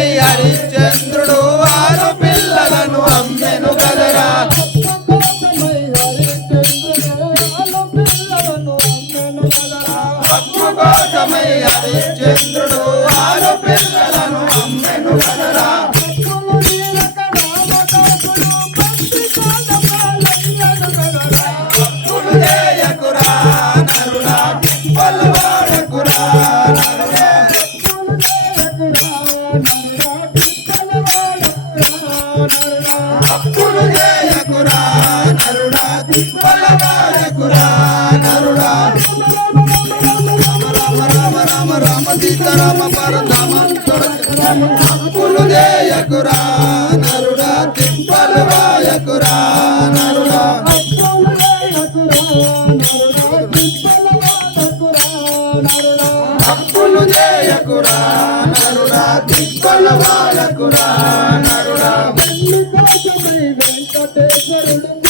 అమ్మకై హరిశ్చంద్రుడు వారు పిల్లలను అమ్మెను కదరా. హరిశ్చంద్రుడు వారు వాడకురా నరుడా. రామ రామ రామ రామ సీతారామ పరధామ. అప్పులు చేయకురా నరుడా తిప్పలు వాయకురా నరుడా. అప్పులు చేయకురా నరుడా తిప్పలు వాడకురా నరుడా. వెండి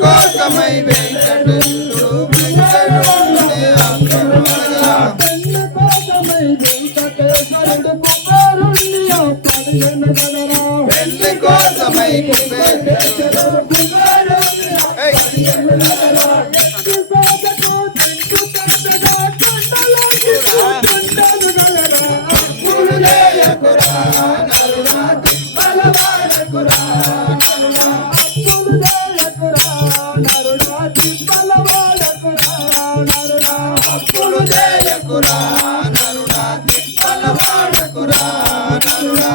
కోసమై వెంకటేశ్వరుడు వెంకటేశ్వరుని అక్కడు అడగరా. వెండి కోసమై అప్పులు చేయకురా నరుడా తిప్పల వాడకురా నరుడా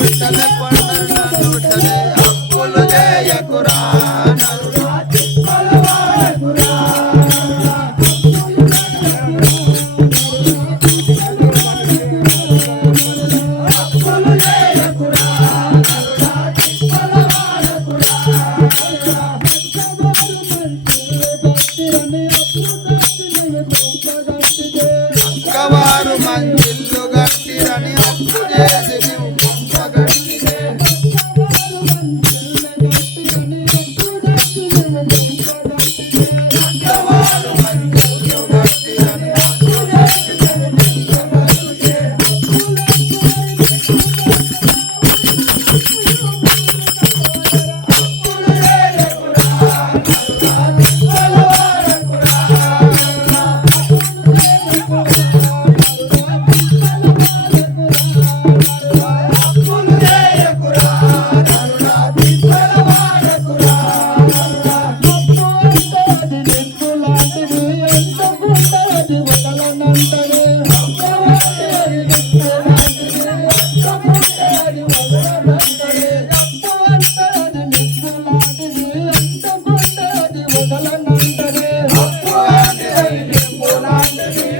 విట్టలే పండరు విట్టలే అప్పులు చేయకురా Yeah. Thank you.